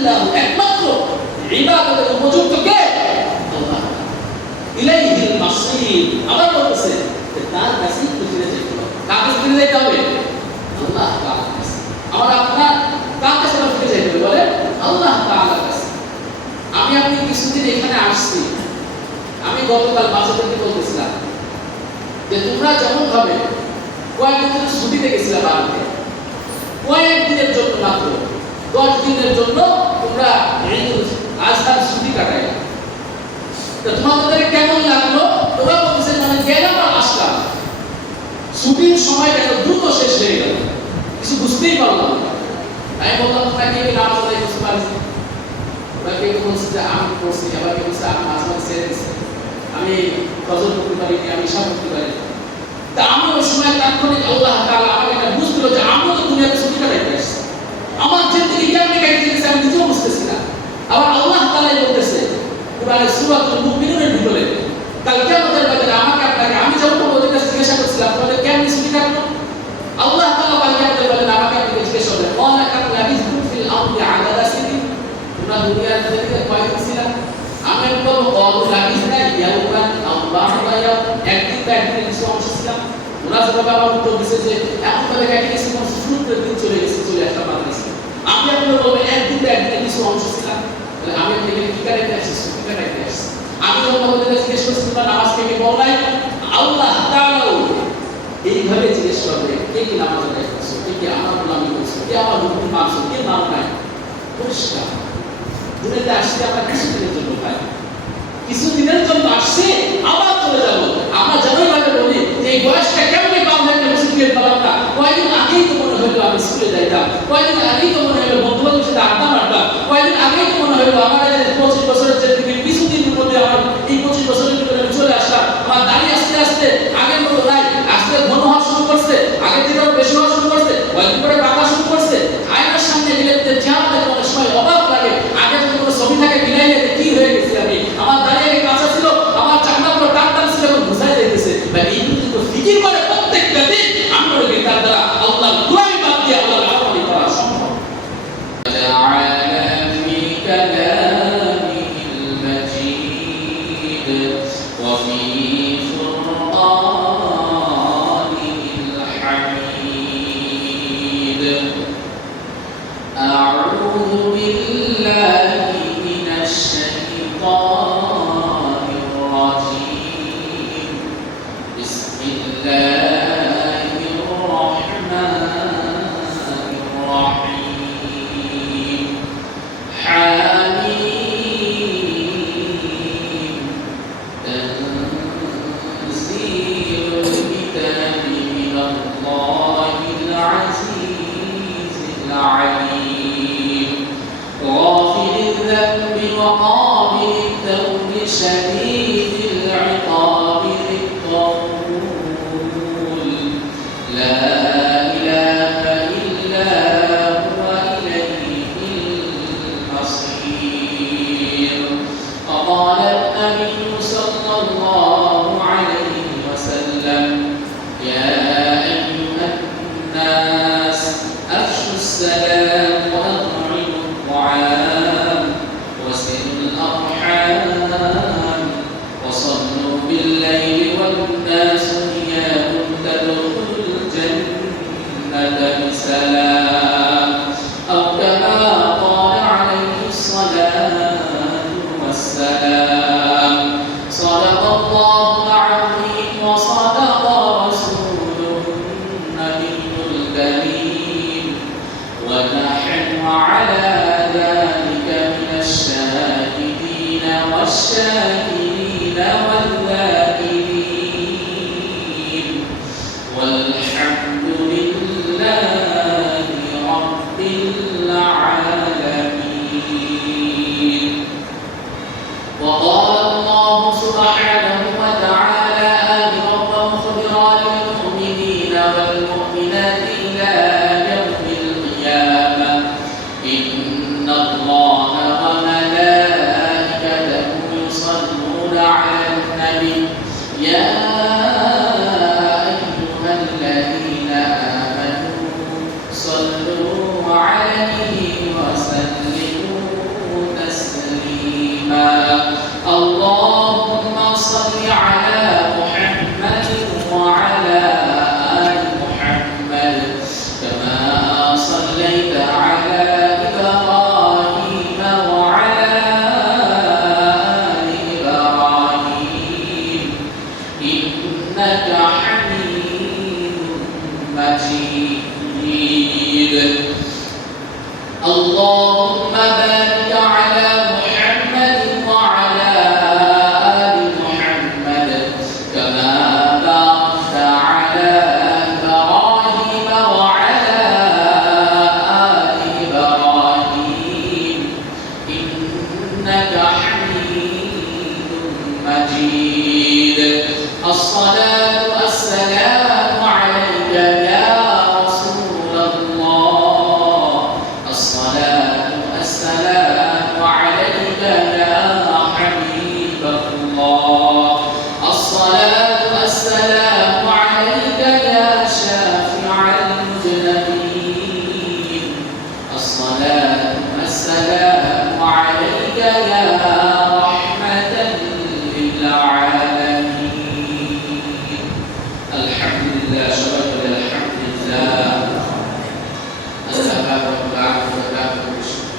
ইল্লাহু, একমাত্র ইবাদতের উপযুক্ত কে? আল্লাহ। ইলাইহিল মাসির, আবার বলতেছে যে তার কাছেই ফিরে যেতে হবে। কার কাছে ফিরে যেতে হবে? আল্লাহ তাআলার কাছে। আমার আপনার কার কাছে ফিরে যেতে হবে বলে? আল্লাহ তাআলার কাছে। আমি আপনি কিছুদিন এখানে আসছি, আমি গতকাল বাচ্চাদেরকে বলতেছিলাম যে তোমরা যেমন ভাবে কয়েকদিন ছুটিতে গেছিলাম বাড়িতে, কয়েকদিনের জন্য মাত্র 10 দিনের জন্য তোমরা আজহার ছুটি কাটাই, তো তোমাদের কেমন লাগলো? তোমরা বলছে মানে গেলাম আর আসলাম, ছুটির সময় কেন দ্রুত শেষ হয়ে গেল, কিছু বুঝতেই পারলাম না। আমি বললাম তোমরা কে নামাজ আদায় করতে পারছি? ওরা কেউ বলছে যে আমি করছি, আবার কেউ বলছে আমি মাঝে মাঝে ছেড়ে দিচ্ছি, আমি ফজর পড়তে পারিনি, আমি ঈশা পড়তে পারিনি। তা আমি ওই সময় তাৎক্ষণিক আল্লাহ তাআলা আমাকে এটা বুঝতে হলো যে আমি তো দুনিয়াতে ছুটি কাটাইতে আসছি, আমার জিন্দেগি কেমনে কাটিয়ে গেছে আমি নিজেও বুঝতেছি না। আবার আল্লাহ তাআলাই বলতেছে কুরআনে সূরাতুল মুমিনুনের ভিতরে, কাল কিয়ামতের বাজারে আমাকে আপনাকে আমি যখন ওদের কাছে জিজ্ঞাসা করছিলাম তোমাদের কেমনে ছুটি কাটলো, আল্লাহ তাআলা কাল কিয়ামতের বাজারে আমাকে আপনাকে জিজ্ঞাসা করলেন ওয়ালা কাম লাবিসতুম ফিল আরদি আদাদা সিনিন, তোমরা দুনিয়ার মধ্যে কয়দিন ছিলা? আমি বলবো ক্বালু লাবিসনা ইয়াওমান আও বা'দা ইয়াওম, একদিন বা একদিনের কিছু অংশ ছিলাম। ওরা যখন আমার উত্তর দিছে যে এমন ভাবে কাটিয়ে গেছে কোন শুরুতে দিন চলে গেছে, চলে আসলাম বাংলাদেশে। আমি আপনাকে বলবো একদিন বা একদিনের কিছু অংশ ছিলাম, আমি আপনাকে কি কাটাইতে আসছি? ছুটি কাটাইতে আসছি। আমি যখন ওদের কাছে জিজ্ঞেস করছি তোমরা নামাজ কে কে পড়ো নাই, আল্লাহ তাআলাও এইভাবে জিজ্ঞেস করবে কে কি নামাজ আদায় করছো, কে কি আমার গোলামি করছো, কে আমার হুকুম মানছো, কে মানো নাই। পরিষ্কার দুনিয়াতে আসছি আমরা কিছুদিনের জন্য, ভাই কিছুদিনের জন্য আসছি, আবার চলে যাবো। আমরা যেমন ভাবে বলি যে এই বয়সটা কেমনে কম হয়ে গেল, স্কুলের বাবাটা কয়েকদিন আগেই তো মনে হইলো আমি স্কুলে যাইতাম, কয়েকদিন আগেই তো মনে হইলো বন্ধু বান্ধবের সাথে আড্ডা মারতাম, কয়েকদিন আগেই তো মনে হইলো আমার 25 বছরের যে কিছুদিনের মধ্যে আমার এই 25 বছরের ভিতরে আমি চলে আসলাম, আমার দাড়ি আস্তে আস্তে আগের মতো নাই, আস্তে ঘন হওয়া শুরু করছে, আগের থেকে আরো বেশি হওয়া শুরু করছে, কয়েকদিন করে বাঁকা শুরু করছে। আয়নার সামনে গেলে চেহারা দেখে অনেক সময় অবাক লাগে, আগে যদি কোনো ছবি থাকে মিলাইলে কি হয়ে গেছি আমি, আমার দাড়ি আগে কাঁচা ছিল, আমার চাকনাগুলো টান টান ছিল, এখন বুঝাই যাইতেছে। ভাই এইগুলো যদি ফিকির করে প্রত্যেকটা দিন আমি মনে করি তার দ্বারা আল্লাহর গোলামি বাদ দিয়ে আল্লাহর নাফরমানি করা সম্ভব। شديد العقاب ذي الطول لا إله إلا هو إليه المصير. وقال النبي صلى الله عليه وسلم يا أيها الناس أفشوا السلام وأطعموا الطعام وصلوا الأرحام وصلوا بالليل والناس نيام تدخلوا الجنة بسلام أو كما قال عليه الصلاة والسلام. صدق الله العظيم وصدق رسوله النبي الكريم ونحن على ذلك من الشاهدين والشاكرين والذاكرين والحمد لله رب العالمين. وقال الله سبحانه وتعالى آمرا مخبرا للمؤمنين والمؤمنات إلى يوم القيامة إن الله وملائكته يصلون على النبي اللهم بارك على محمد وعلى آل محمد كما باركت على إبراهيم وعلى آل إبراهيم إنك حميد مجيد. الصلاة والسلام عليك يا رسول الله. الصلاة والسلام عليك يا حبيب الله. الصلاة والسلام عليك يا شافع المذنبين. الصلاة والسلام عليك يا رحمة للعالمين. الحمد لله شكرا للحمد لله. الأحباب والدعاء والدعاء والشكر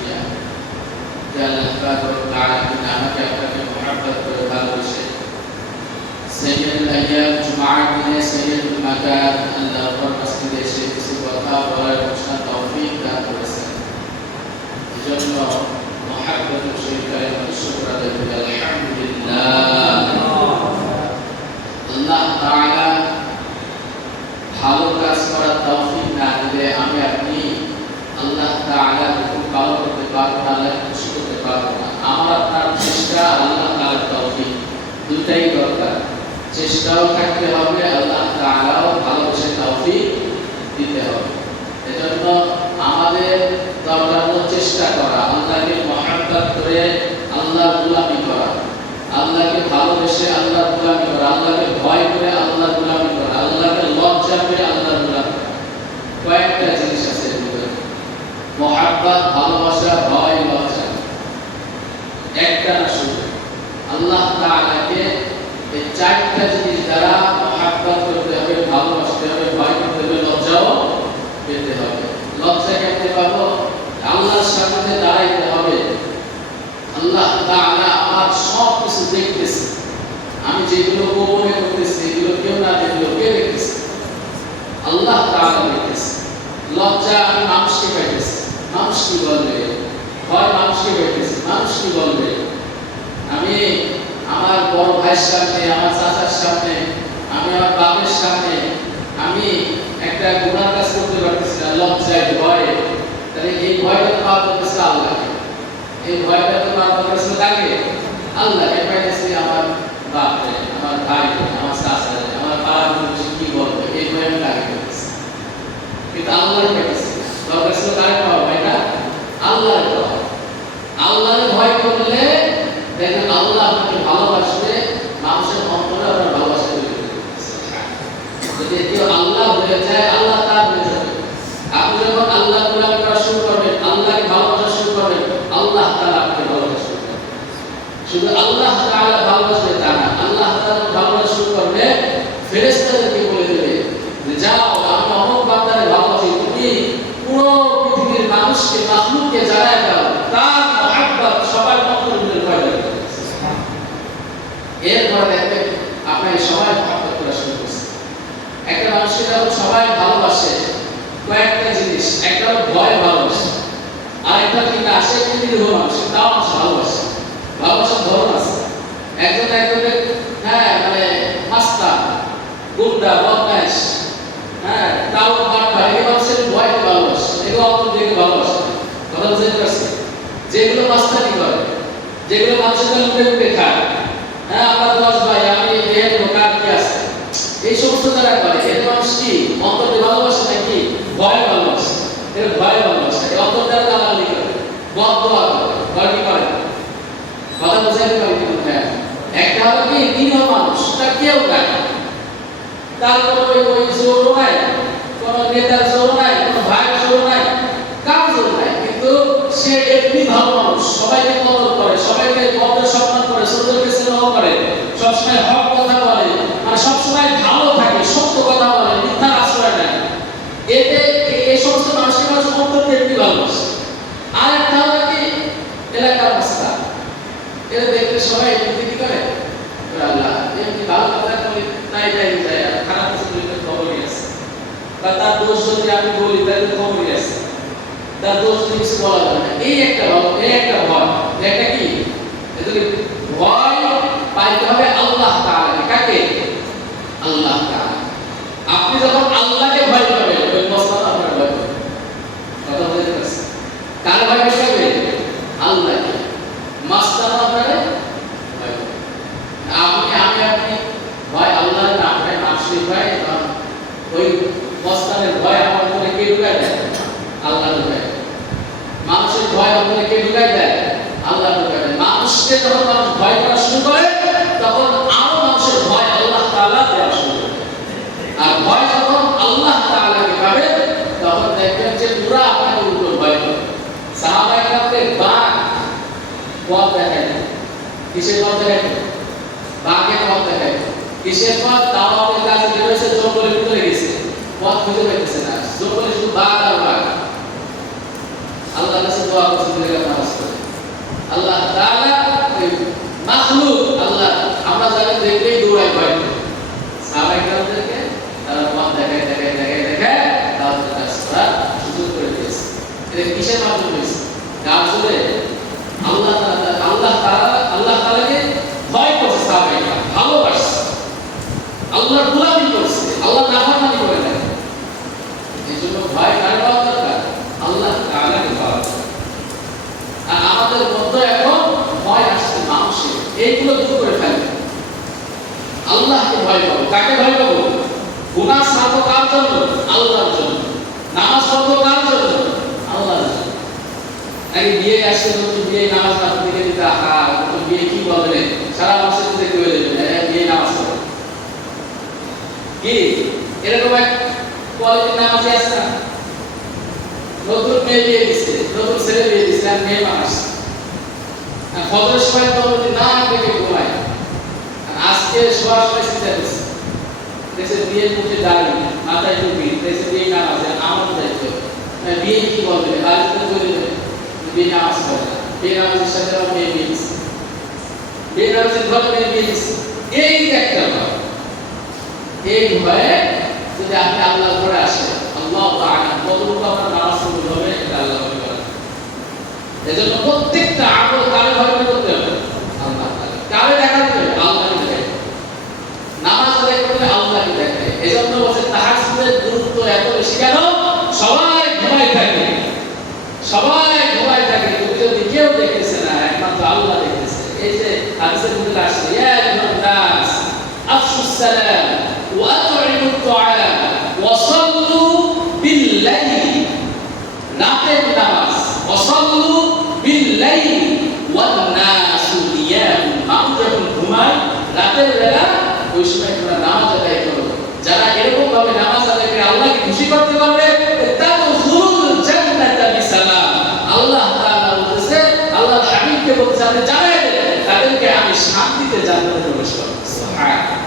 يا الأحباب والدعاء بنعمك أكرم محبة والباب والشيء سيد الأيام جمعة من سيد المكان أن أفضل مسجد الشيخ سبحانه ولا يمشن توفيق دار الرسالة جل محبة الشيخ والشكر لله. الحمد لله. الله تعالى ভালো কাজ করার তৌফিক না দিলে আমি আপনি আল্লাহ তাআলার হুকুম পালন করতে পারবো না, আল্লাহকে খুশি করতে পারবো না। আমার আপনার চেষ্টা আল্লাহ তাআলার তৌফিক দুটাই দরকার। চেষ্টাও থাকতে হবে, আল্লাহ তাআলাও ভালোবেসে তৌফিক দিতে হবে। এজন্য আমাদের দরকার হলো চেষ্টা করা, আল্লাহকে মহব্বত করে আল্লাহর গোলামি করা, আল্লাহকে ভালোবেসে আল্লাহর গোলামি করা, আল্লাহকে ভয় করে আল্লাহর গোলামি করা, আল্লাহকে লজ্জা করে আল্লাহর গোলামি করা। কয়েকটা জিনিস আছে এর ভিতরে, মহব্বত, ভালোবাসা, ভয়, লজ্জা, একটা না শুধু। আল্লাহ তাআলাকে এই চারটা জিনিস দ্বারা মহব্বত করতে হবে, ভালোবাসতে হবে, ভয় করতে হবে, লজ্জাও পেতে হবে। লজ্জা কেমনে পাবো? আল্লাহর সামনে দাঁড়াইতে হবে। আল্লাহ তাআলা আমার সব কিছু দেখতেছে, আমি যেগুলো গোপনে করতেছি এগুলো কেউ না দেখলো, কে দেখতেছে? আল্লাহ তাআলা দেখতেছে। লজ্জা আমি মানুষকে পাইতেছি, মানুষ কি বলবে? ভয় মানুষকে পাইতেছি, মানুষ কি বলবে? আমি আমার বড় ভাইয়ের সামনে, আমার চাচার সামনে, আমি আমার বাপের সামনে আমি একটা গুনাহ কাজ করতে পারতেছি না, লজ্জায় ভয়ে। তাহলে এই ভয়টা তো পাওয়া করতেছে আল্লাহকে, এই ভয়টা তো পাওয়া করতেছে তাকে, আল্লাহকে পাইতেছি। আমার বাপরে, আমার ভাইকে, আমার চাচারে, আমার পাড়ার মানুষ কি বলবে, এই ভয় আমি তাকে করতেছি। কিন্তু আল্লাহকে পাইতেছি, দরকার ছিল তাকে পাওয়া, ভয়টা আল্লাহর পাওয়া। আল্লাহরে ভয় করলে দেখেন আল্লাহ আপনাকে ভালোবাসবে, মানুষের অন্তরে আপনার ভালোবাসা তৈরি করে দেবে। যদি কেউ আল্লাহ হয়ে যায়, আল্লাহ তার হয়ে যাবে। আপনি যখন আল্লাহ গোলামি করা শুরু করবেন, আল্লাহকে ভালোবাসা শুরু করবেন, আল্লাহ তাআলা আপনাকে ভালোবাসা শুরু করবে। শুধু আল্লাহ তাআলা ভালোবাসবে তা না, আল্লাহ তাআলা ভালোবাসা শুরু করবে, ফেরেশতাদেরকে বলে দেবে যে যাও আমি অমুক বান্দারে ভালোবাসি, তুমি পুরো পৃথিবীর মানুষকে, মাখলুককে জানায় দাও তার মহব্বত সবার অন্তরের ভিতরে পয়দা করে। এরপর দেখবেন আপনার সবাই মহব্বত করা শুরু করছে। একটা মানুষকে যখন সবাই ভালোবাসে, কয়েকটা জিনিস, একটা হলো ভয় ভালোবাসে, আরেকটা কি না আসে নিরীহ মানুষ তাও মানুষ ভালোবাসে। ভালোবাসার ধরন আছে, একজনের মানে মাস্তান, গুন্ডা, বদমাইশ, তাও বাটপার, এই মানুষের ভয়কে ভালোবাসে, এগুলো অন্তর থেকে ভালোবাসে। কথা বুঝতে পারছি? যেগুলো মাস্তানি করে, যেগুলো মানুষের লুটে লুটে খায়, আমরা 10 ভাই, আমি এর দোকান কি আছে, এই সমস্ত যারা করে, এর মানুষ কি অন্তরে ভালোবাসে নাকি ভয় ভালোবাসে? এর ভয় ভালোবাসে, এই অন্তর দ্বারা দালালি করে, বদদোয়া করে, বাড়ি করে। কথা বুঝাইতে পারি কিন্তু একটা হলো কি নিরীহ মানুষ, তার কেউ নাই, তার কোনো ওই জোর নাই, কোনো নেতার জোর নাই, কোনো ভাইয়ের জোর নাই, কার জোর নাই, কিন্তু সে এমনি ভালো মানুষ, সবাইকে কদর করে, সবাইকে কদর সম্মান করে, ছোটদেরকে স্নেহ করে, সবসময় হক কথা বলে, মানে সবসময় ভালো থাকে, সত্য কথা বলে, মিথ্যার আশ্রয় নেয়। এতে এই সমস্ত মানুষকে মানুষ অন্তর থেকে ভালোবাসে। আর একটা হলো কি এলাকার মাস্তা, এরা দেখলে সবাই এমনি কি করে, আল্লাহ এমনি ভালো কথা বলি নাই যাই যায়, খারাপ কিছু বললে খবরই আছে, বা তার দোষ যদি আমি বলি তাহলে খবরই আছে। তার দোষ কিছু বলা যাবে না। এই একটা ভয়, একটা কি এদিকে ভয় পাইতে হবে আল্লাহ তাআলাকে। কাকে? আল্লাহ তাআলা। আপনি যখন আল্লাহকে ভয় করবেন ওই মস্তান আপনার ভয় করবে। কথা বুঝতে পারছেন? কার ভয় বেশি হবে? আল্লাহকে। মস্তান আপনার ভয় করবে। আপনি ভয় আল্লাহর নাম হয়, নাম শরীফ হয়, ওই মস্তানের ভয় আমার মনে কে ঢুকায় দেয়? আল্লাহ ঢুকায়। মানুষের ভয় আমাদের কে ঢুকায় দেয়? আল্লাহ ঢুকায় দেয়। মানুষকে যখন মানুষ ভয় করা শুরু করে তখন আরো মানুষের ভয় আল্লাহ তাআলা দেওয়া শুরু করে। আর ভয় যখন আল্লাহ তাআলাকে পাবে তখন দেখবেন যে পুরা আপনাকে উপর ভয় করে। সাহাবায়ে কেরামদের বাঘ পথ দেখায় না। কিসের পথ দেখায়? বাঘের পথ দেখায়। কিসের পথ? দাওয়াতের কাছে বের হয়েছে, জঙ্গলের ভিতরে গেছে, পথ খুঁজে পাইতেছে না, জঙ্গলে শুধু বাঘ আর বাঘ। আল্লাহর কাছে দোয়া করতে গেলে নামাজ পড়ে। আল্লাহ তাআলা ওই মাখলুক আল্লাহ আমরা যারা দেখলেই দৌড়াই ভয় করি। সাহাবায়ে কেরামদেরকে তারা পথ দেখায় তাদের কাজ করা সুযোগ করে দিয়েছে। এটা কিসের মাধ্যমে হয়েছে? গাছ জুড়ে আল্লাহ তাআলাকে ভয় করছে সাহাবায়ে কেরাম, ভালোবাসছে, আল্লাহর গোলামি করছে, আল্লাহ নাফরমানি করে না। এই জন্য ভয় কার পাওয়া দরকার? আল্লাহ তাআলাকে পাওয়া দরকার। আর আমাদের মধ্যে এখন ভয় আসছে মানুষের, এইগুলো দূর করে ফেলবে। আল্লাহকে ভয় পাবো। কাকে ভয় পাবো? গুনাহ ছাড়বো কার জন্য? আল্লাহর জন্য। নামাজ পড়বো কার জন্য? আল্লাহর জন্য। নাকি বিয়ে আসছে, নতুন বিয়ে নামাজ না পড়ে দিতে আহা নতুন বিয়ে কি বলবে, সারা মাসের মধ্যে কেউ দেবে বিয়ে নামাজ পড়ে কি এরকম এক কোয়ালিটির নামাজি আছে না? নতুন মেয়ে বিয়ে দিচ্ছে, নতুন ছেলে বিয়ে দিচ্ছে, আর মেয়ে মানুষ ফজরের সময় তো না দেখে ঘুমায়। আজকে শোয়ার সময় চিন্তা করছে, দেখছে বিয়ের মুখে দাঁড়িয়ে মাথায় টুপি, দেখছে বিয়ে নামাজ আমার দায়িত্ব বিয়ে কি বলবে, বাড়িতে বলে দেবে বিয়ে নামাজ পড়ে না, বিয়ে নামাজের সাথে আমার মেয়ে বিয়ে দিচ্ছে, বিয়ে নামাজের ঘরে মেয়ে বিয়ে দিচ্ছে। এই একটা ভয়। এই ভয়ে যদি আপনি আল্লাহর ঘরে আসেন, আল্লাহ তাআলা কতটুকু আপনার নামাজ কবুল হবে এটা আল্লাহ বলেন। এজন্য প্রত্যেকটা আমল কারে ভয় করতে হবে? আল্লাহ তাআলা। কারে দেখাতে হবে? আল্লাহকে দেখাতে। নামাজ আদায় করলে আল্লাহকে দেখাতে। এজন্য বলে তাহাজ্জুদের গুরুত্ব এত বেশি কেন? সবাই ঘুমায় থাকে, সবাই ঘুমায় থাকে, তুমি যদি কেউ দেখতেছে না, একমাত্র আল্লাহ দেখতেছে। এই যে হাদিসের মধ্যে আসছে ইয়া আইয়ুহান নাস আফশুস সালাম ওয়া আত'ইমুত তা'আম ওয়া সাল্লু বিল লাইলি। রাতের নামাজ, ওয়া সাল্লু বিল লাইলি ওয়ান নাসু নিয়াম। মানুষ যখন ঘুমায় রাতের বেলা ওই সময় তোমরা নামাজ আদায় করো। যারা এরকম ভাবে নামাজ আদায় করে আল্লাহকে খুশি করতে পারবে তাদখুলুল জান্নাতা বিসালাম। আল্লাহ তাআলা বলতেছে, আল্লাহর হাবিবকে বলতেছে আপনি জানেন তাদেরকে আমি শান্তিতে জান্নাতে প্রবেশ করব। সুবহানাল্লাহ।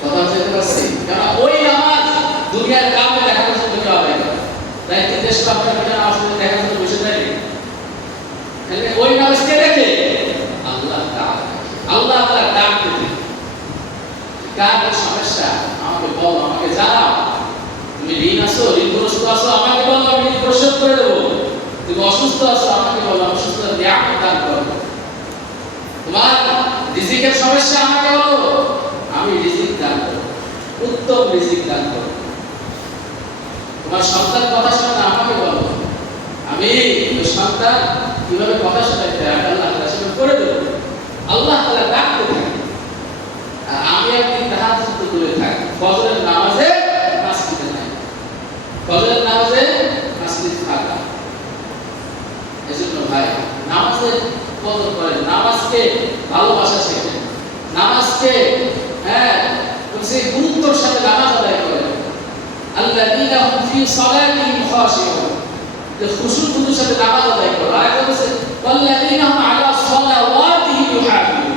কথা বুঝতে পারছি? কারণ ওই নামাজ দুনিয়ার কামে দেখার জন্য কেউ আদায় করে। তাই কি দেশ কামে নামাজ দেখার জন্য বসে থাকে? তাহলে ওই নামাজ কে দেখে? আল্লাহ তাআলা। আল্লাহ তাআলা ডাক দেন, কার সমস্যা আমাকে বলো, আমাকে জানাও। তুমি ঋণ আছো, ঋণগ্রস্ত আছো, আমাকে বলো, আমি ঋণ পরিশোধ করে দেবো। তুমি অসুস্থ আছো, আমাকে বলো, আমি সুস্থতা নিয়ামত দান করব। তোমার রিজিকের সমস্যা, আমাকে বলো, আমি রিজিক দান করব, উত্তম রিজিক দান করব। তোমার সন্তান কথা শোনে না, আমাকে বলো, আমি ওই সন্তান কিভাবে কথা শোনাইতে হয় আল্লাহ তাআলা সেটা করে দেব। আল্লাহ তাআলা ডাকতে থাকে। আর আমি একদিন তাহাজ্জুদ করে থাকি, ফজরের নামাজে মাসজিদে নাই, ফজরের নামাজে মাসজিদ ফাঁকা। এজন্য ভাই নামাজের কদর করেন, নামাজকে ভালোবাসা শেখেন, নামাজকে সেই গুরুত্বর সাথে নামাজ আদায় করেন। আল্লাযীনা হুম ফি সালাতিহিম খাশিউন, যে খুশুর সাথে নামাজ আদায় করো। আয়াত বলেছে ওয়াল্লাযীনা হুম আলা সালাওয়াতিহিম ইউহাফিজুন,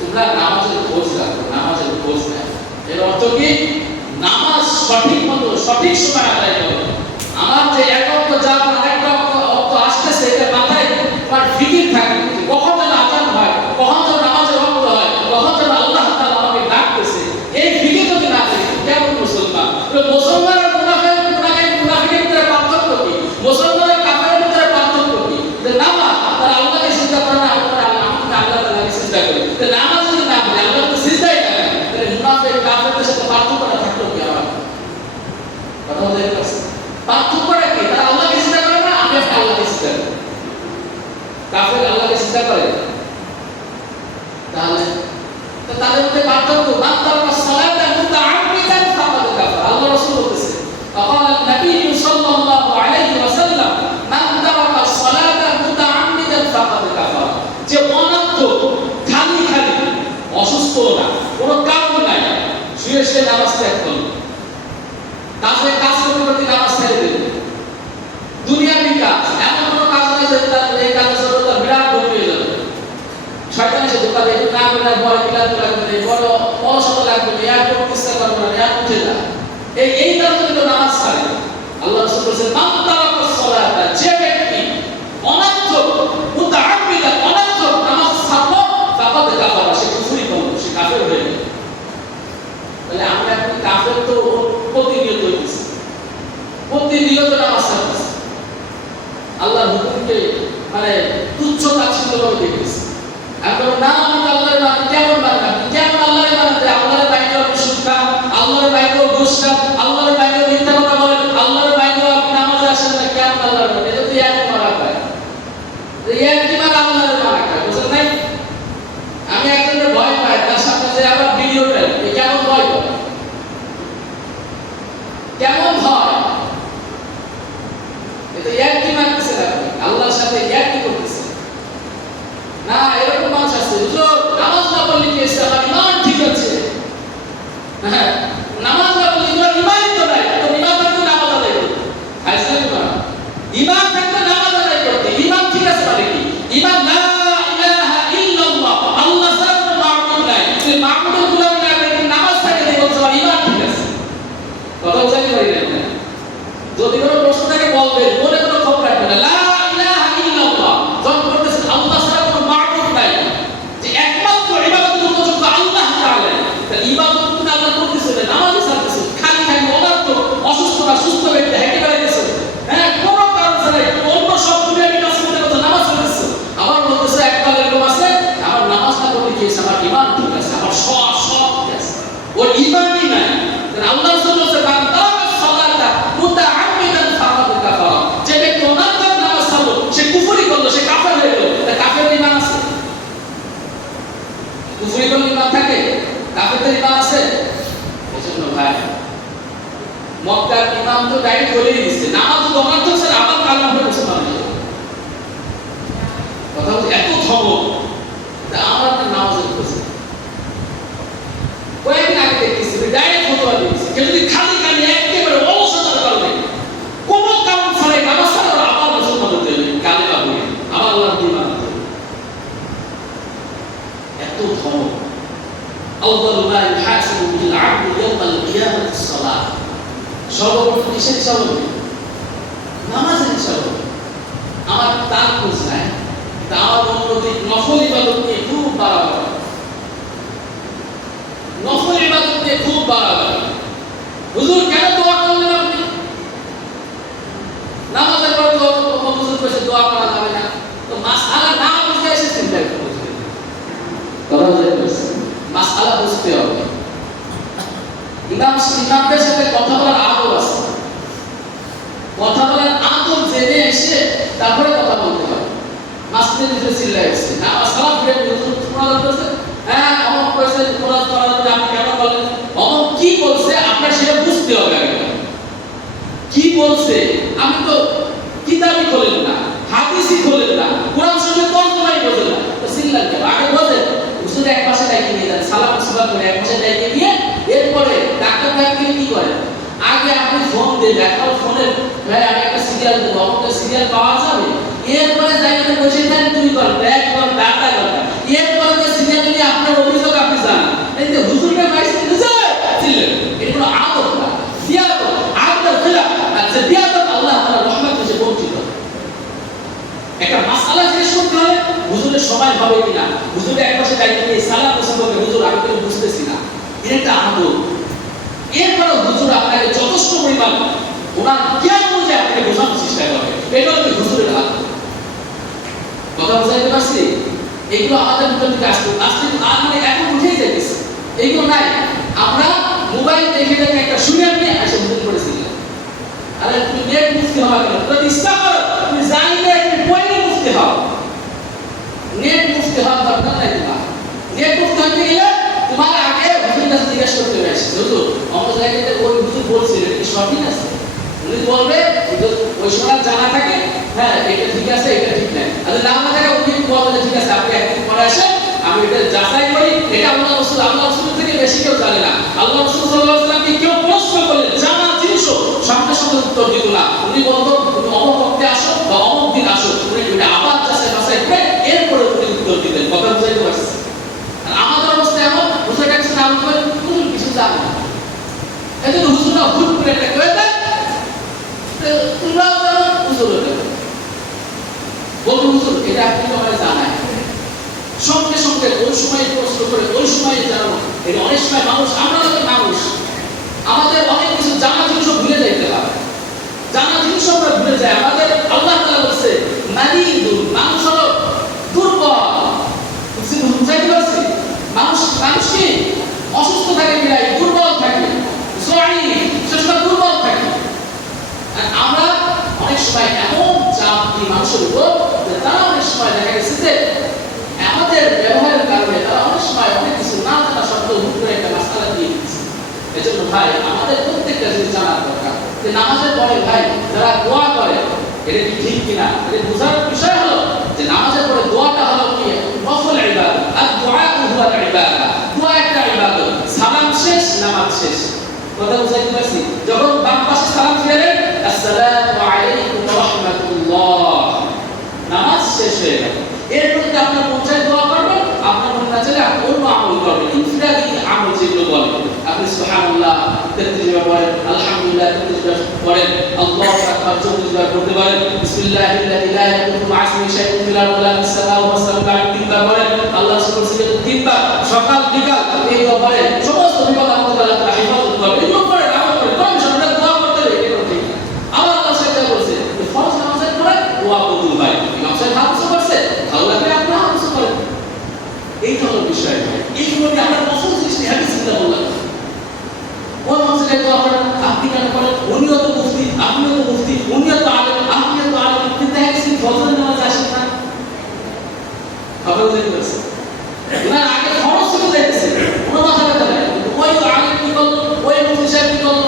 তোমরা নামাজের খোঁজ রাখো, নামাজের খোঁজ নাও। এর অর্থ কি? নামাজ সঠিক মতো সঠিক সময় আদায় করো। আমার যে এক অক্ত যাব আরেকটা অক্ত আসতেছে, এটা মাথায় তোমার ফিকির থাকবে, কখন যেন আযান হয়, কখন যেন নামাজের ওয়াক্ত হয়, কখন যেন আল্লাহ তাআলা আমাকে ডাকতেছে। এই ফিকির যদি না থাকে কেমন মুসলমান? মুসলমান আর মুনাফিকের ভিতরে পার্থক্য কি? সিজদা করে। কাফের আল্লাহকে সিজদা করে। তাহলে তো তাদের মধ্যে পার্থক্য মান তারাকা সালাতা মুতাআম্মিদান ফাকাদ কাফার। আল্লাহ রাসূল বলেছে فقال النبي صلى الله عليه وسلم من ترك الصلاة متعمدا فقد كفر। যে অনর্থ খালি খালি অসুস্থ না কোনো কারণ নাই শুয়ে শুয়ে নামাজ ত্যাগ করল, কাজে কাজ করতে করতে নামাজ ছেড়ে দিল, দুনিয়াবি কাজ এমন কোনো কাজ নাই যে তার এই কাজের জন্য তার বিরাট ভুল হয়ে যাবে। শয়তান এসে ধোকা দেয় না করে ভয় বিলাতে লাগবে, বড় অলসতা লাগবে, আর করতে ইচ্ছা করবে না, আর উঠে যায়। এই কারণে তো নামাজ ছাড়ে। আল্লাহ রাসূল বলেছেন মান তারাকা সালাতা, যে ব্যক্তি অনর্থ মুতাআম্মিদান অনর্থ নামাজ ছাড়লো ফাকাদ কাফারা, সে কুফরি করলো, সে কাফের হয়ে গেল। তাহলে আমরা এখন কাফের তো প্রতিনিয়ত হইতেছি, প্রতিনিয়ত নামাজ ছাড়তেছি, আল্লাহর হুকুমকে মানে তুচ্ছ তাচ্ছিল্যভাবে দেখতেছি। এখন না আমি আল্লাহর বান্দা, কেমন বান্দা, কেমন আল্লাহর বান্দা, আল্লাহর বাইরেও আপনি সুদ খান, আল্লাহর বাইরেও ঘুষ খান, আল্লাহর বাইরেও মিথ্যা কথা বলেন, আল্লাহর বাইরেও আপনি নামাজে আসেন না, কেমন আল্লাহর বান্দা? এটা তো একই মারা খায়, একই মারা আল্লাহর মারা খায়, বুঝলেন নাই? আমি একজনের ভয় পাই, তার সামনে যে আবার ভিডিওটা কেমন ভয় পায়, কেমন ভয়, এটা একই মারতেছে আপনি আল্লাহর সাথে একই করতেছে না। এরকম মানুষ আছে হুজুর নামাজ না পড়লে কি হয়েছে, আমার ইমান ঠিক আছে। হ্যাঁ, নামাজ না পড়লে তোমার ইমান তো নাই, তো ইমান থাকতে নামাজ আদায় করতে হাইসলাম না, ইমান থাকতে নামাজ আদায় করতে। ইমান ঠিক আছে মানে কি? ইমান লা ইলাহা ইল্লাল্লাহ, আল্লাহ ছাড়া কোনো মাবুদ নাই, তুমি মাবুদের গোলামি না করে নামাজ থাকে দিয়ে বলছো আমার ইমান ঠিক আছে। কথা বুঝাতে পারি না? যদি কোনো প্রশ্ন থাকে বলবেন, মনে কোনো খবর রাখবেন না। লা ইলাহা ইল্লাল্লাহ যখন করতেছেন আল্লাহ ছাড়া কোনো মাবুদ নাই, যে একমাত্র ইবাদতের উপযুক্ত আল্লাহ তাআলা, তাহলে ইবাদত তুমি আল্লাহ করতেছেন, নামাজে ছাড়তেছেন, খালি খালি অনর্থ অসুস্থ না সুস্থ ব্যক্তি হেঁটে বেড়াইতেছেন, হ্যাঁ কোনো কারণ ছাড়াই অন্য সব দুনিয়াবি কাজ করতে করতে নামাজ পড়তেছেন, আবার বলতেছে একদল এরকম আছে আমার নামাজটা পড়তে গিয়েছে, আমার ইমান ঠিক আছে, আমার সব ঠিক আছে, ওর ইমানই নাই। আল্লাহ রাসূল বলেছে মান তারাকা সালাতা মুতাআম্মিদান ফাকাদ কাফারা, যে ব্যক্তি অনর্থ নামাজ ছাড়লো সে কুফরি করলো, সে কাফের হয়ে গেল। তা কাফের ইমান আছে? কুফরি করলে ইমান থাকে? কাফেরদের ইমান আছে? এজন্য ভাই মক্কার ইমাম তো ডাইরেক্ট বলেই দিয়েছে নামাজ তো অনর্থ স্যার আবার কালাম হয়ে বসে পারবে। কথা হচ্ছে এত ধমক, তা আমরা আপনার নামাজের করছি কয়েকদিন আগে দেখতেছি ডাইরেক্ট ফতোয়া দিয়েছে, কেউ যদি খালি খালি একেবারে অলসতার কারণে কোনো কারণ ছাড়াই নামাজ ছাড়া আবার মুসলমান হতে হবে, কালেমা পড়ে আবার আল্লাহর ঈমান আনতে হবে। এত ধমক। আউয়ালু মা ইউহাসাবু বিল আবদু ইয়াওমাল কিয়ামাতি সালাত, সর্বপ্রথম কিসের হিসাব হবে? নামাজের হিসাব হবে। আমার তার খোঁজ নাই, তা আমার অনুমতি নফল ইবাদত নিয়ে খুব বাড়াবাড়ি, নফল ইবাদত নিয়ে খুব বাড়াবাড়ি। হুজুর কেন দোয়া করলেন আপনি? নামাজের পরে দোয়া করতে হুজুর কইছে দোয়া করা যাবে না, তো মাসআলা না বুঝে এসে চিন্তা করতে হবে। কথা বুঝতে মাসআলা বুঝতে হবে। ইমামদের সাথে কথা বলার আদব আছে, কথা বলার আদব জেনে এসে তারপরে কথা বলতে হবে। মাসজিদের ভিতরে চিল্লাইছে না সালাম ফিরে হুজুর তোমরা বলছে হ্যাঁ অমুক কইছে তোমরা করার জন্য আপনি কেন বলেন, অমুক কি বলছে আপনার সেটা বুঝতে হবে আগে। কি বলছে? আমি তো কিতাবই খোলেন না, হাদিসই খোলেন না, কোরআন শরীফের তর্জমাই বোঝেন না, তো চিল্লান কেন? আগে বোঝেন হুজুর এক পাশে ডাইকে নিয়ে যান, সালাম সুবহান করে এক পাশে ডাইকে নিয়ে এরপরে ডাক্তার ভাইকে কি করেন আগে আপনি ফোন দেবেন, এখন ফোনে ভাই আমি একটা সিরিয়াল দেবো, আমাদের সিরিয়াল পাওয়া যাবে, এরপরে জায়গাতে বসে থাকেন 2 ঘন্টা 1 ঘন্টা 1/2 ঘন্টা, এরপরে যে সিরিয়াল নিয়ে আপনার অভিযোগ আপনি জানান, এই যে হুজুরকে ভাইস ছিলেন এগুলো আদব না, দিয়াদব আদব খিলাফ, আর যে দিয়াদব আল্লাহ তাআলা রহমত থেকে বঞ্চিত। একটা মাসআলা জিজ্ঞেস করতে হবে হুজুরের সময় হবে কিনা, হুজুরের এক পাশে দাঁড়িয়ে নিয়ে সালাম মুসাফাকে হুজুর আমি তো বুঝতেছি না, এটা আদব। এরপরে হুজুর আপনাকে যথেষ্ট পরিমাণ ওনার জ্ঞান অনুযায়ী আপনাকে বোঝানোর চেষ্টা করবে, এটা হচ্ছে হুজুরের আদব। কথা বুঝাইতে পারছি? এগুলো আমাদের ভিতর থেকে আসতে মানে এখন উঠেই যাইতেছে, এইগুলো নাই। আমরা মোবাইল দেখে দেখে একটা শুনে নিয়ে আসে হুজুর করেছিলেন, আরে তুমি নেট মুক্তি হওয়া কেন, তুমি ইচ্ছা করো তুমি জানলে বলবে ওই সময় জানা থাকে হ্যাঁ এটা ঠিক আছে এটা ঠিক নাই, আর না থাকে উনি বলবে ঠিক আছে আপনি একদিন পরে আসেন আমি এটা যাচাই করি, এটা আল্লাহ রাসূল থেকে বেশি কেউ জানে না। আল্লাহ রাসূল সাল্লাল্লাহু আলাইহি ওয়াসাল্লামকে কেউ প্রশ্ন করলে জানা জিনিসও সঙ্গে সঙ্গে উত্তর দিত না। উনি বলতো তুমি অমুক ওয়াক্তে আসো বা অমুক দিন আসো, উনি এটা আবার যাচাই করে এরপরে উনি উত্তর দিতেন। কথা বুঝাইতে পারছি? আর আমাদের অবস্থা এমন বুঝে গেছে না আমি কিছু জানি না, এজন্য হুজুররা ভুল করে একটা করে দেয়, তোমরাও জানো হুজুরও জানো, বলবো হুজুর এটা আপনি আমায় জানায় সঙ্গে সঙ্গে ওই সময় প্রশ্ন করে ওই সময় জানো। এটা অনেক সময় মানুষ, আমরা যখন মানুষ আমাদের অনেক কিছু জানা জিনিসও ভুলে যাইতে হয়, জানা জিনিস আমরা ভুলে যাই। আমাদের আল্লাহ তাআলা বলছে মারিদুন, মানুষ হলো দুর্বল। বুঝাইতে পারছি? মানুষ কি অসুস্থ থাকে বিরাই দুর্বল থাকে, দুর্বল থাকে। আর আমরা অনেক সময় এমন চাপ দিই মানুষের উপর যে তারা অনেক সময় দেখা গেছে যে আমাদের ব্যবহারের কারণে তারা অনেক সময় অনেক কিছু না জানা সত্ত্বেও হুট করে একটা মাসআলা দিয়ে দিচ্ছে। এজন্য ভাই আমাদের প্রত্যেকটা জিনিস জানার দরকার যে নামাজের পরে ভাই যারা দোয়া করে এটা কি ঠিক কিনা, এটা বোঝার বিষয় হলো যে নামাজের পরে দোয়াটা হলো কি নফল ইবাদত, আর দোয়া হুয়া ইবাদত। দোয়া একটা ইবাদত, সালাম শেষ নামাজ শেষ। কথা বুঝাইতে পারছি? যখন বাম পাশে সালাম ফেলেন আসসালামু আলাইকুম ওয়া রাহমাতুল্লাহ, নামাজ শেষ হয়ে গেল। এরপর আপনার পঞ্চায়েত দোয়া করবেন, আপনার মনে না চলে অন্য আমল করবেন, ইনফিরাদি আমল যেগুলো বলেন আপনি সুবহানাল্লাহ 33 বার পড়েন, আলহামদুলিল্লাহ 33 বার পড়েন, আল্লাহু আকবার 34 বার পড়তে পারেন, বিসমিল্লাহিল্লাযী লা ইয়াদুররু মা ইসমিহি শাইউন ফিল আরদি ওয়া ফিস সামাই ওয়া সাল্লাল্লাহু 3 বার পড়েন, আল্লাহ সুবহানাহু 3 বার, সকাল বিকাল এই দোয়া পড়েন, সমস্ত বিপদ আপদ আল্লাহ তাআলা হেফাজত করবেন। এগুলো পড়ে আমল করে কোন সময় দোয়া করতে হবে এটা ঠিক না। আবার আল্লাহ সাহেব বলেছে ফরজ নামাজের পরে দোয়া কবুল হয়। ইমাম সাহেব হাদিস করছে ভালো লাগলে আপনারা হাদিস করেন, এই হলো বিষয়। এইগুলো নিয়ে আমরা নফল জিনিস নিয়ে হাদিস চিন্তা করলাম, কোন মসজিদে দোয়া করেন আপনি কেন করেন, উনিও তো মুফতি আপনিও তো মুফতি, উনিও তো আলেম আপনিও তো আলেম, কিন্তু দেখেছি ফজরের নামাজ আসেন না। খবর বুঝতে পারছি? না আগে খরচ চলে যাইতেছে কোনো মাথা ব্যথা নাই, ওই আলেম কি করলো ওই মুফতি সাহেব কি করলো,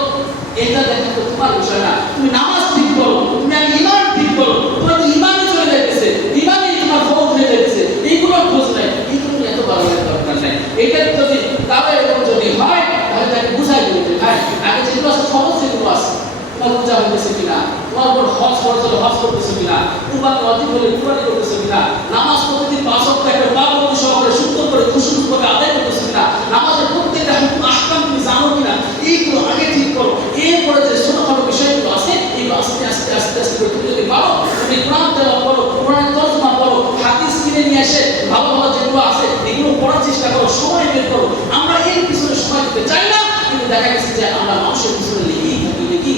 এটা দেখা তো তোমার বিষয় না। তুমি নামাজ ঠিক করো, তুমি আগে ইমান ঠিক করো, তোমার তো ইমানই চলে যাইতেছে, ইমানই তোমার ফৌজ হয়ে যাইতেছে, এইগুলো খোঁজ নাই, এইগুলো এত বড় দরকার নাই। এটা যদি তাহলে এরকম যদি হয় তাহলে তাকে বুঝাই দিতে ভাই আগে যেগুলো আছে খরচ যেগুলো আছে তোমার পূজা হইতেছে কিনা, তোমার উপর হজ ফরজ হলে হজ করতেছো কিনা, কুরবানি অধিক হলে কুরবানি করতেছো কিনা, নামাজ প্রতিদিন 5 ওয়াক্ত একটা পাবন্দি সহকারে সুন্দর করে খুশুখুশিভাবে আদায় করতেছো কিনা, নামাজের প্রত্যেকটা হুকুম আহকাম তুমি জানো কিনা, এইগুলো আগে ঠিক করো। এরপরে যে ছোটখাটো বিষয়গুলো আছে এইগুলো আস্তে আস্তে আস্তে আস্তে করে তুমি যদি পারো, তুমি কোরআন তেলাওয়াত করো, কোরআনের তরজমা পড়ো, হাদিস কিনে নিয়ে এসে ভালো ভালো যেগুলো আছে এগুলো পড়ার চেষ্টা করো, সময় বের করো। আমরা এর পিছনে সময় দিতে চাই না, কিন্তু দেখা গেছে যে আমরা মানুষের পিছনে লেগেই থাকি।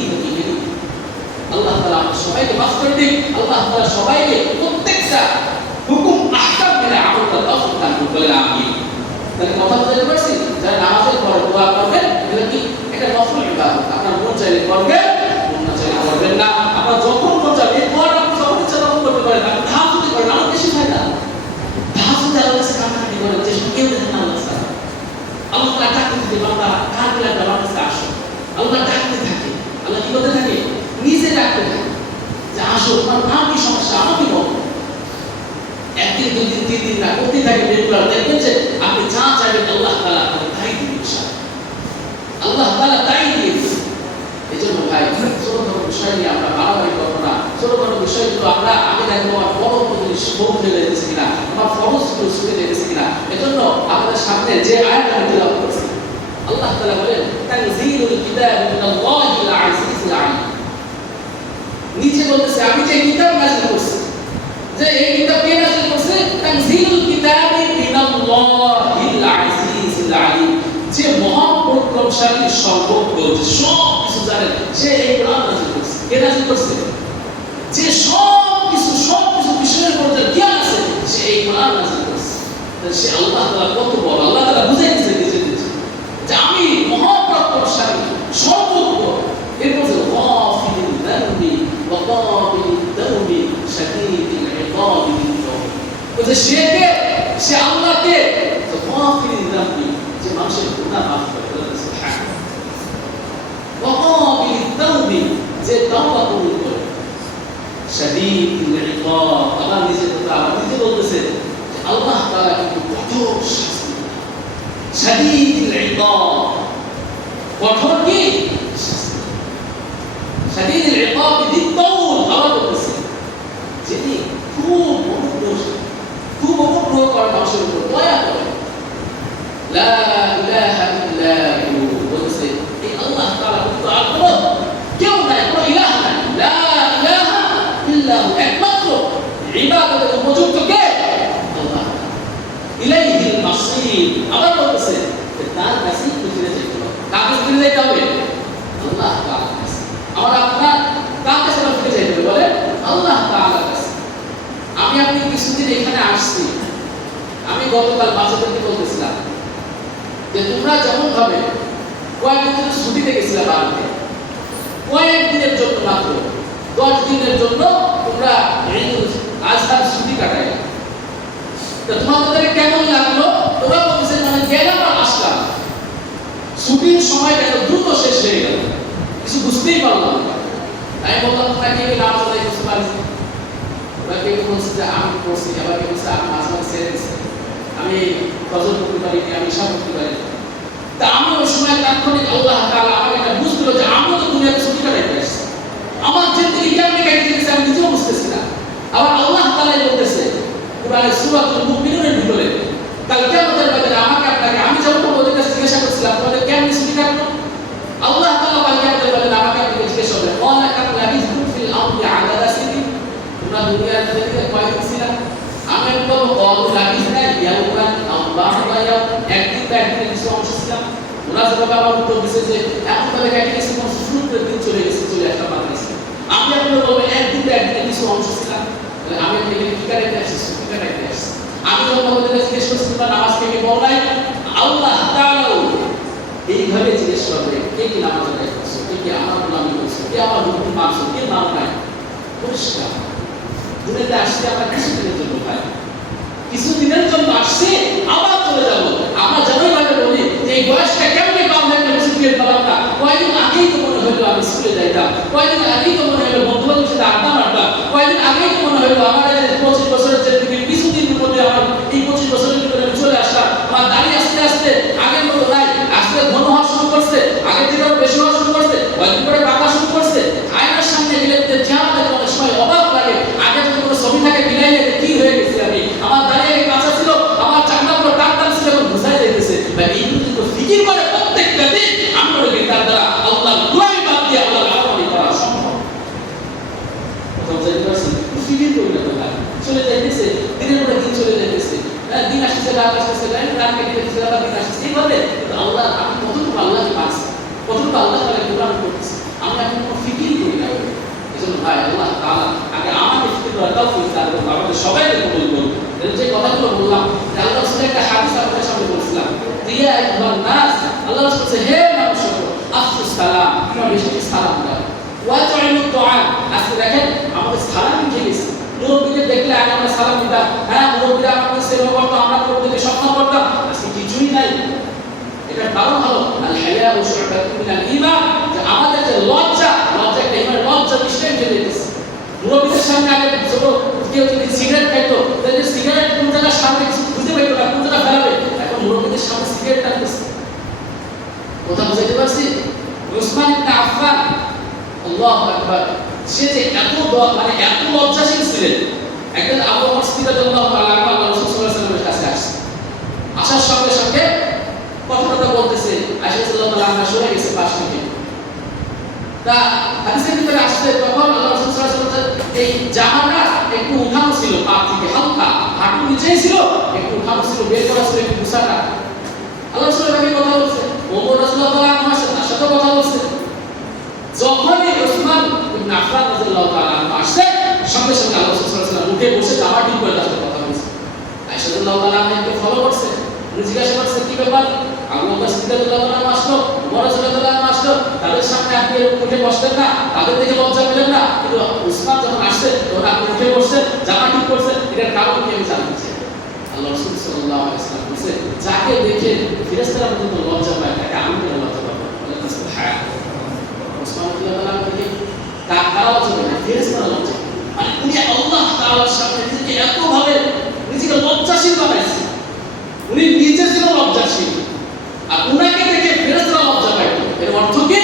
আল্লাহ তাআলা সবাইকে মাফ করে দিন, আল্লাহ তাআলা সবাইকে প্রত্যেকটা হুকুম আহকাম মেনে আমল করার তৌফিক দান করুন বলে আমিন। তাহলে কথা বুঝতে পারছি? যারা নামাজের পরে দোয়া করবেন এটা কি এটা নফল ইবাদত, আপনার মন চাইলে করবেন, মন না চাইলে করবেন না। আপনার যখন মন চাইবে এই দোয়াটা আপনি যখন ইচ্ছা তখন করতে পারেন, আপনি তাহাজ্জুদ করেন, আরো বেশি ফায়দা। তাহাজ্জুদ আল্লাহর কাছে কান্নাকাটি করেন যে কেউ দেখেন না আল্লাহ তাআলা, আল্লাহ তাআলা ডাকতে থাকে বান্দা কার দিলে আমার কাছে আসো, আল্লাহ ডাকতে থাকে, আল্লাহ কি করতে থাকে নিজে ডাকতে থাকে যে আসো তোমার নাম কি সমস্যা আমাকে বলো। একদিন দুই দিন তিন দিন না করতে থাকে রেগুলার, দেখবেন যে আপনি যা চাইবেন আল্লাহ তাআলা আপনাকে তাই দিবেন ইনশাআল্লাহ, আল্লাহ তাআলা তাই দিবেন। এজন্য ভাই ছোট ছোট বিষয় নিয়ে আমরা বাড়াবাড়ি করবো না, ছোট ছোট বিষয়গুলো আমরা আগে দেখবো আমার বড় জিনিস বহু হয়ে যাইতেছে কিনা, আমার ফরজগুলো ছুটে যাইতেছে কিনা। এজন্য আপনাদের সামনে যে আয়াতটা তেলাওয়াত করছি আল্লাহ তাআলা বলেন তানজিলুল কিতাবি মিনাল্লাহিল আজিজিল আলিম, নিচে বলতেছে আমি যে কিতাব নাযিল করছি, যে এই কিতাব কে নাযিল করছে, তানজিলুল কিতাবি মিনাল্লাহিল আজিজিল আলিম, যে মহা পরাক্রমশালী সর্বজ্ঞ যে সব কিছু জানেন সে এই কোরআন নাযিল করছে। কে নাযিল করছে? যে সব কিছু বিষয়ের উপর যার জ্ঞান আছে সে এই কোরআন নাযিল করছে। সে আল্লাহ তাআলা কত বড়, আল্লাহ তাআলা বুঝাই দিয়েছে যে আমি মহা পরাক্রমশালী সর্বজ্ঞ। এরপর যে গাফিরুল যানবি ওয়া কাবিলুত তাওবি শাদীদুল ইকাবি বিল তাওব, যে সে আল্লাহ কে, যে গাফিরুল যানবি, যে মানুষের গুনাহ মাফ করে দেন সুবহানাল্লাহ, ওয়া কাবিলুত তাওবি, যে তাওবা কবুল করে। শাদীদুল ইকাব, আবার নিজে কথা আবার নিজে বলতেছে আল্লাহ তাআলা কিন্তু কঠোর শাস্তি দেন। শাদীদুল ইকাব, কঠোর কি শাস্তি। শাদীদুল ইকাব বিদ্দাউল, আবার বলতেছে যিনি খুব অনুগ্রহ করে মানুষের উপর, দয়া করে। লা ইলাহা ইল্লা হু, বলতেছে এই আল্লাহ তাআলা কিন্তু আর কোনো কেউ নাই, কোনো ইলাহ নাই। লা ইলাহা ইল্লা হু, একমাত্র ইবাদতের উপযুক্ত কে? আল্লাহ। ইলাইহিল মাসীর, আবার বলতেছে যে তার কাছেই ফিরে যেতে হবে। কার কাছে ফিরে যেতে হবে? আল্লাহ তাআলার কাছে। আমরা আপনার কার কাছে ফিরে যেতে হবে বলে? আল্লাহ তাআলার কাছে। আমি আপনি কিছুদিন এখানে আসছি, আমি গতকাল বাচ্চাদেরকে বলতেছিলাম যে তোমরা যেমন ভাবে কয়েকদিন ছুটিতে গেছিলাম বাড়িতে, কয়েকদিনের জন্য মাত্র 10 দিনের জন্য তোমরা আজকাল ছুটি কাটাইলে, তো তোমাদের কেমন লাগলো? তোমরা বলতেছে মানে গেলাম আর আসলাম, ছুটির সময়টা দ্রুত শেষ হয়ে গেল, কিছু বুঝতেই পারলাম না। আমি বললাম তোমরা কি নামাজ আদায় করতে পারছি? ওরা কেউ বলছে যে আমি করছি, আবার কেউ বলছে আমি মাঝে মাঝে ছেড়ে দিচ্ছি, আমি ফজর পড়তে পারিনি, আমি ঈশা পড়তে পারিনি। তা আমি ওই সময় তাৎক্ষণিক আল্লাহ তাআলা আমাকে এটা বুঝতে হলো যে আমি তো দুনিয়াতে ছুটি কাটাইতে আসছি, আমার জিন্দেগি কেমনে কাটিয়ে গেছে আমি নিজেও বুঝতেছি না। আবার আল্লাহ তাআলা বলতেছে কুরআনের সূরাতুল মুমিনুনের ভিতরে, কাল কিয়ামতের ময়দানে আমাকে আপনাকে, আমি যখন ওদের কাছে জিজ্ঞাসা করছিলাম তোমাদের কেমনে ছুটি কাটলো, আল্লাহ তাআলা কাল কিয়ামতের ময়দানে আমাকে আপনাকে জিজ্ঞাসা করলেন ওয়ালা কাম লাবিসতুম ফিল আরদি আদাদা সিনিন, তোমরা দুনিয়ার মধ্যে কয়দিন ছিলা? আমি বলবো কওলু লাবিসনা ইয়াওমান আও বা'দা ইয়াওম, একদিন বা একদিনের কিছু অংশ ছিলাম। ওরা যেভাবে আমার উত্তর দিচ্ছে যে এমন ভাবে কাটিয়ে গেছে কোন শুরুর দিন চলে গেছে, চলে আসলাম বাংলাদেশে। আমি আপনাকে বলবো একদিন বা একদিনের কিছু অংশ ছিলাম, আমি আপনাকে কি কাটাইতে আসছি? ছুটি কাটাইতে আসছি। আমি যখন আমাদের জিজ্ঞেস করছি তোমরা নামাজ থেকে বলাই, আল্লাহ তাআলাও এইভাবে জিজ্ঞেস করবে কে কি নামাজ আদায় করছো, কে কি আমার গোলামি করছো, কে আমার হুকুম মানছো, কে মানো নাই। পরিষ্কার দুনিয়াতে আসছে আমরা কিছুদিনের জন্য, ভাই কিছুদিনের জন্য আসছে, আবার চলে যাবো। আমরা যেমনই ভাবে বলি যে এই বয়সটা কেমনে পাবো একটা মুসলিমের বাবাটা, কয়েকদিন আগেই তো মনে হইলো আমি স্কুলে যাইতাম, কয়েকদিন আগেই তো মনে হইলো বন্ধু বান্ধবের সাথে আড্ডা মারতাম, কয়েকদিন আগেই তো মনে হইলো আমার 25 বছরের যে কিছুদিনের মধ্যে আমার এই 25 বছরের ভিতরে আমি চলে আসলাম, আমার দাঁড়িয়ে আস্তে আস্তে আগের মতো নাই, আস্তে ঘন হওয়া শুরু করছে, আগের থেকে আরো বেশি হওয়া শুরু করছে, কয়েকদিন পরে পাকা শুরু করছে। আয়নার সামনে গেলে চেহারা দেখে অনেক সময় অবাক লাগে, আগে যদি কোনো ছবি থাকে মিলাইলে কি হয়ে গেছে আমি, আমার দাঁড়িয়ে কাঁচা ছিল, আমার চাকনাগুলো টান ছিল, এখন বুঝাই যাইতেছে। ভাই এইগুলো যদি ফিকির করে প্রত্যেকটা দিন, আমি মনে করি তার দ্বারা আল্লাহর গোলামি বাদ দিয়ে আল্লাহর আরামানি করা সম্ভব। কোথাও যাইতে পারছি ফিকির করি না তো ভাই, চলে যাইতেছে দিনের পরে দিন চলে যাইতেছে, দিন আসছে রাত আসছে, রাত কেটে যাচ্ছে আবার দিন আসছে, এইভাবে আল্লাহ আমি কতটুকু আল্লাহকে মানছি, কতটুকু আল্লাহ তাআলা গোলামি করতেছি, আমি এখন কোনো ফিকির করি না। এজন্য ভাই আল্লাহ তাআলা আগে আমাকে ফিকির করার তৌফিক দান করুন, আমাদের সবাইকে কবুল করুন। যে কথাগুলো বললাম যে আল্লাহ রাসূলের একটা হাদিস আপনাদের সামনে বলছিলাম, ইয়া আইয়ুহান নাস, আল্লাহ রাসূল বলেছে হে মানুষগণ, আফসুস সালাম, তোমরা বেশি বেশি সালাম দাও, ওয়া তু'ইনুদ দুআ, আজকে দেখেন আমাদের সালাম উঠে গেছে। মুরব্বিদের দেখলে আগে আমরা সালাম দিতাম, হ্যাঁ মুরব্বিরা আমাদের সেবা করতো, আমরা মুরব্বিদেরকে সম্মান করতাম, আজকে কিছুই নাই। এটা কারণ হলো আল হায়া ওয়া শু'বাতুম মিনাল ঈমান, যে আমাদের যে লজ্জা একটা ইমানের লজ্জা নিশ্চয়ই চলে গেছে। মুরব্বিদের সামনে আগে ছোট কেউ যদি সিগারেট খাইতো, তাহলে সিগারেট কোন জায়গায় সামনে কিছু খুঁজে পাইতো না, কোন জায়গায় ফেলাবে, এখন মুরব্বিদের সামনে সিগারেট টানতেছে। কথা বুঝাইতে পারছি? উসমান ইবনে আফফান, আল্লাহু আকবার, সে যে এত মানে এত লজ্জাশীল ছিলেন। একদিন আবু বকর সিদ্দিক রাদিয়াল্লাহু তাআলা আল্লাহ রাসূল সাল্লাল্লাহু আলাইহি ওয়াসাল্লামের কাছে আসছে, আসার সঙ্গে সঙ্গে কথা বলতেছে, আয়েশা রাদিয়াল্লাহু তাআলা সরে গেছে পাশ থেকে। তা হাদিসের ভিতরে আসছে তখন আল্লাহ রাসূল সাল্লাল্লাহু আলাইহি ওয়াসাল্লাম এই জামাটা একটু উঠানো ছিল, পা থেকে হালকা, হাঁটু নিচেই ছিল, একটু উঠানো ছিল, বের করা ছিল একটু গুছাটা। আল্লাহ রাসূল এভাবে কথা বলছে, ওমর রাদিয়াল্লাহু তাআলা আমার সাথে কথা বলছে। যখনই উসমান ইবনে আফফান রাদিয়াল্লাহু তাআলা আসছে, সঙ্গে সঙ্গে আল্লাহ রাসূল সাল্লাল্লাহু আলাইহি ওয়াসাল্লাম উঠে বসে জামা ঠিক করে তার সাথে কথা বলছে। আয়েশা রাদিয়াল্লাহু তাআলা আমাকে ফলো করছে, জিজ্ঞাসা করছে কি ব্যাপার, আবু বকর সিদ্দিক রাদিয়াল্লাহু তাআলা আসলো, ওমর রাদিয়াল্লাহু তাআলা আসলো, তাদের সামনে আপনি উঠে বসতেন না, তাদের দেখে লজ্জা পেলেন না, কিন্তু উসমান যখন আসছে তখন আপনি উঠে বসছেন, জামা ঠিক করছেন, এটার কারণ কি আমি জানতে চাই। আল্লাহ রাসূল সাল্লাল্লাহু আলাইহি ওয়াসাল্লাম বলেছে, যাকে দেখে ফেরেশতারা পর্যন্ত লজ্জা পায় তাকে আমি কেন লজ্জা পাবো? সুবহানাল্লাহ। উসমান রাদিয়াল্লাহু তাআলা দেখে কারা লজ্জা পায় না? ফেরেশতারা লজ্জা পায়। মানে উনি আল্লাহ তাআলার সামনে নিজেকে এতভাবে নিজেকে লজ্জাশীল বানাইছে, উনি নিজে ছিল লজ্জাশীল, আর উনাকে দেখে ফেরেশতারা লজ্জা পাইত। এর অর্থ কি?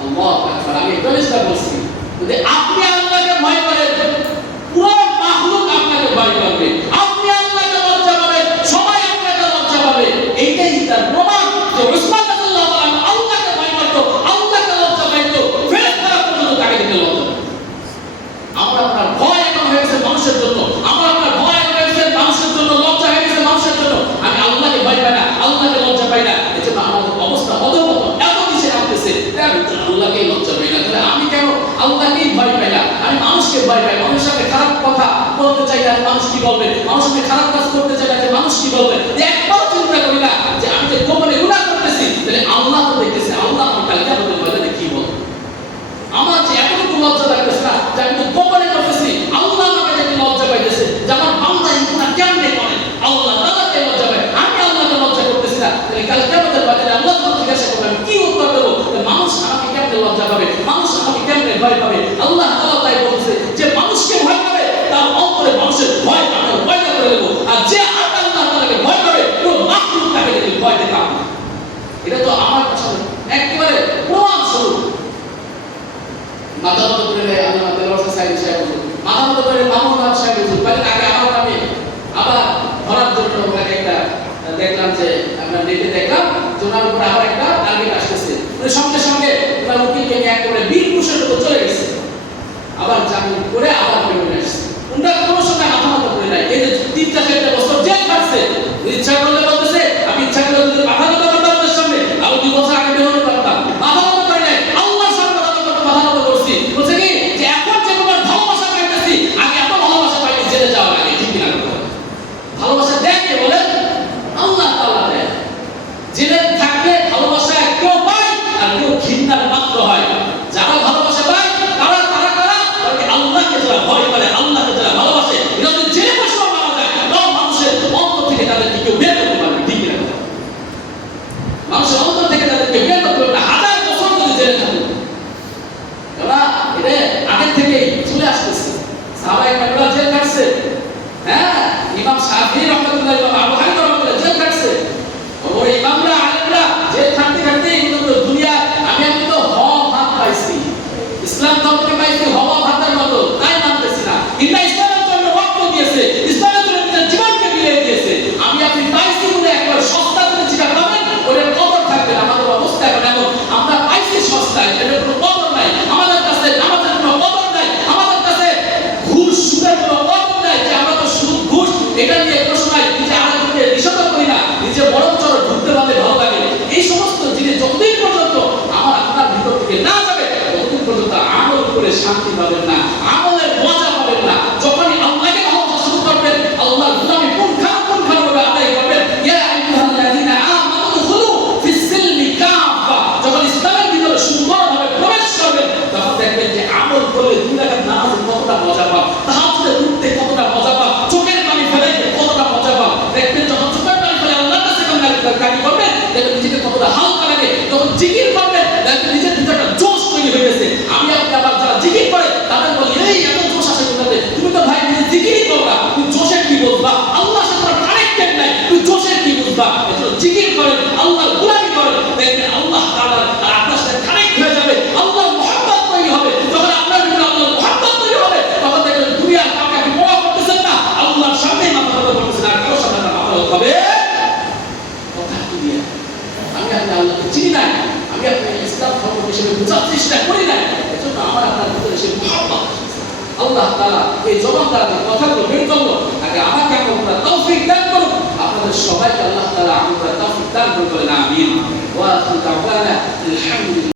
আল্লাহু আকবার। আমি একটা বিষয় বলছি, যদি আপনি আল্লাহকে ভয় করেন, পুরো মাখলুক আপনাকে ভয় করবে। আপনি আল্লাহকে লজ্জা পাবেন, সবাই আপনাকে লজ্জা পাবে। এইটাই তার প্রমাণ যে উসমান রাদিয়াল্লাহু আনহু আল্লাহকে ভয় করত, আল্লাহকে লজ্জা পাইত, ফেরেশতারা পর্যন্ত তাকে দেখে লজ্জা পায়। আমরা আপনার ভয় এখন হয়ে গেছে মানুষের জন্য, আমরা আপনার ভয় এখন হয়ে গেছে মানুষের জন্য, লজ্জা হয়ে গেছে মানুষের জন্য। আমি আল্লাহকে ভয় পাই না, আল্লাহকে লজ্জা পাই না, এজন্য আমাদের অবস্থা অধঃপতন এত নিচে নামতেছে। আমি তো আল্লাহকেই লজ্জা পাই না, তাহলে আমি কেন আল্লাহকেই ভয় পাই না? আমি মানুষকে ভয় পাই, মানুষের সাথে খারাপ কথা বলতে চাই না, মানুষ কি বলবে? মানুষের সাথে খারাপ কাজ করতে চাই না, যে মানুষ কি বলবে? একবার চিন্তা করি না যে আমি যে গোপনে গুনাহ করতেছি, তাহলে আল্লাহ তো দেখতেছে, আল্লাহ আমার কালকে আমাদের ময়দানে কি বলবে? আমার যে এতটুকু লজ্জা লাগতেছে না যে আমি তো গোপনে করতেছি, আল্লাহ আমাকে দেখে লজ্জা পাইতেছে যে আমার বান্দা এই গুনাহ কেমনে করে, আল্লাহ তাআলাকে লজ্জা পায়, আমি আল্লাহকে লজ্জা করতেছি না। তাহলে কালকে আমাদের বাজারে আল্লাহ যখন জিজ্ঞাসা করবে আমি কি উত্তর দেবো? মানুষ আমাকে কেমনে লজ্জা পাবে, মানুষ আমাকে কেমনে ভয় পাবে? আল্লাহ তাআলা তাই বলতেছে যে মানুষকে ভয় পাবে তার অন্তরে মানুষের ভয় আমি পয়দা করে দেবো, আর যে আল্লাহ তাআলাকে ভয় পাবে পুরো মাখলুক তাকে দেখে ভয় দেখাবে। এটা তো আমার কাছে একেবারে প্রমাণ স্বরূপ। মাথা মতো করে আল্লাহ দেওয়ার সাইড সাহেব, মাথা মতো করে মামুন সাহেব বলেন আগে আমার নামে আবার ধরার জন্য ওখানে একটা দেখলাম যে আমরা নেটে দেখলাম যে ওনার উপর আবার একটা টার্গেট আসতেছে, সঙ্গে সঙ্গে ওনার উকিলকে নিয়ে একেবারে বীর পুরুষের মতো চলে গেছে, আবার জামিন করে আবার বেরোয় আসছে। ওনার কোনো সময় মাথা মতো করে নাই। এই যে 3-4 বছর জেল কাটছে, ইচ্ছা করলে বলতেছে আমি ইচ্ছা করলে যদি মাথা মতো করতাম ওদের সামনে আরো 2 বছর আগে বের হতে পারতাম, মাথা মতো করে নাই। আল্লাহর সামনে মাথা মতো করছি, বলছে কি যে এখন যে তোমার ভালোবাসা পাইতেছি আগে এত ভালোবাসা পাইনি জেলে যাওয়ার আগে। ঠিক কিনা? ভালোবাসা দেয় কে বলেন? আল্লাহ তাআলা দেয়। জেলে থাকলে ভালোবাসা কেউ পায় আর কেউ ঘৃণার পাত্র হয়। যারা ভালোবাসা পায় তারা আল্লাহকে যারা ভয় করে, আল্লাহকে যারা ভালোবাসে, এরা যদি জেলে বসেও মারা যায় তাও মানুষের অন্তর থেকে তাদেরকে কেউ বের করতে পারবে। ঠিক কিনা? মানুষের অন্তর থেকে তাদেরকে বের করতে পারবে 1000 বছর যদি জেলে থাকবে। এটা আগে থেকেই চলে আসতেছে। সাহাবায়ে কেরামরা জেল কাটছে, হ্যাঁ, ইমাম শাফিঈ রাহমাতুল্লাহ, ইমাম আবু হানিফা রাহমাতুল্লাহ জেল কাটছে, ওই ইমামরা আলেমরা জেল থাকতে থাকতে কিন্তু দুনিয়া আমি তো ভাত পাইছি, ইসলাম ধর্মকে পাইছি ভাতের মতো, তাই মানতেছি না। কিন্তু ইসলামের জন্য রক্ত দিয়েছে, ইসলামের জন্য নিজের জীবনকে বিলিয়ে দিয়েছে। আমি আপনি পাইছি বলে একবার সস্তা করে যেটা পাবেন ওটার কদর থাকবে না। আমাদের অবস্থা এখন এমন, আমরা পাইছি সস্তায়, এটার কোনো কদর নাই আমাদের কাছে, আমাদের কোনো কদর নাই আমাদের কাছে, ঘুষ সুদের কোনো কদর নাই যে আমরা তো সুদ ঘুষ এটা নিয়ে কোনো সময় নিজে আরেকজনকে নিষেধ করি না, নিজে বরং চলো ঢুকতে পারলে ভালো লাগে। এই সমস্ত জিনিস যতদিন পর্যন্ত আমার আপনার ভিতর থেকে না যাবে ততদিন পর্যন্ত আমল করে শান্তি পাবেন না, আমলের মজা পাবেন না। যখনই আল্লাহকে ভালোবাসা শুরু করবেন, আল্লাহর গোলামি পুঙ্খানুপুঙ্খভাবে আদায় করবেন, ইয়া আইয়ুহাল্লাযীনা আমানু দুখুলু ফিস-সিলমি কাফা, যখন ইসলামের ভিতরে সুন্দরভাবে প্রবেশ করবেন তখন দেখবেন যে আমল করলে 2 রাকাত নামাজে কতটা মজা পান, তাহাজ্জুদে উঠতে কতটা মজা পান, চোখের পানি ফেলাইতে কতটা মজা পান। দেখবেন যখন চোখের পানি ফেলে আল্লাহর কাছে কান্নাকাটি করবেন দেখবেন নিজেকে কতটা হালকা লাগে। যখন জিকির করবেন দেখবেন নিজের ভিতরে একটা জোশ তৈরি হয়ে গেছে। আমি আপনি আবার যারা জিকির করে তাদের বলি এই এত জোশ আসে কোথাতে? তুমি তো ভাই নিজে জিকিরই করবা, তুমি জোশের কি বুঝবা? আল্লাহর সাথে কানেক্টেড নাই, তুমি জোশের কি বুঝবা? এজন্য জিকির করেন, আল্লাহর গোলামি করেন, দেখবেন আল্লাহ তাআলা আপনার সাথে কানেক্ট হয়ে যাবে, আল্লাহর মহব্বত তৈরি হবে। যখন আপনার ভিতরে আল্লাহর মহব্বত তৈরি হবে তখন দেখবেন দুনিয়ার কাউকে আপনি পরোয়া করতেছেন না, আল্লাহর সামনে মাথা নত করতেছেন, আর কারোর সামনে মাথা নত হবে কথা কি দিয়ে? আমি আপনি আল্লাহকে চিনি না, আমি আপনি ইসলাম ধর্ম হিসেবে বোঝার চেষ্টা করি না, এজন্য আমার আপনার ভিতরে সেই মহব্বত আল্লাহ তাআলা এই জবান দ্বারা কথাগুলো বের করলো। আগে আমাকে আপনারা তৌফিক দান করুন, আপনাদের সবাইকে আল্লাহ তাআলা আপনারা তৌফিক দান করুন, আমিন। ওয়া আখিরু দাওয়ানা আলহামদুলিল্লাহ।